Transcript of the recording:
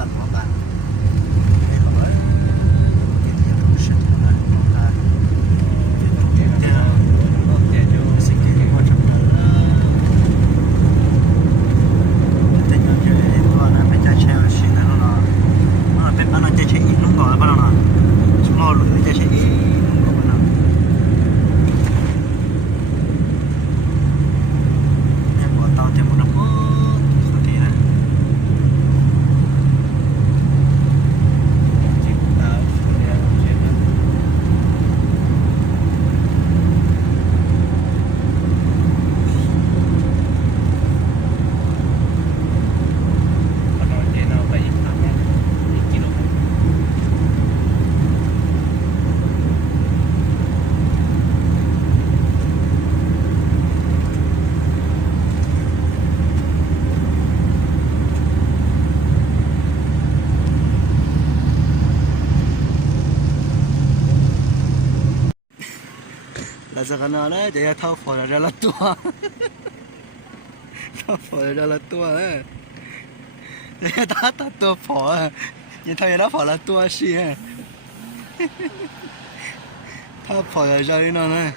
很多班，配合我给这些同事怎么办？也就สิ่งที่เรียกว่าจำเป็นแต่ยังเจอตัวนั้นไม่จะเชื่อสิ่งนั้นหรอกมันเป็นมันจะเชื่ออีกนุ่งก่อนบ้างนะชั่วโมงหรือจะเชื่ออีกนุ่งก่อนบ้างนะเนี่ยบอกตอนเต็มหมดแล้วมั้งสุดที่นะ จิบตาเนี่ยเช่นนั้นเราเจนเอาไปอีก3 วันอีกกิโล แล้วสักหน่อยเลยเดี๋ยวเท่าฝนจะละตัวเท่าฝนจะละตัวเลยเดี๋ยวตัดตัวฝนยังทำยังได้ฝนละตัวสิถ้าฝนจะนี่นั่นเลย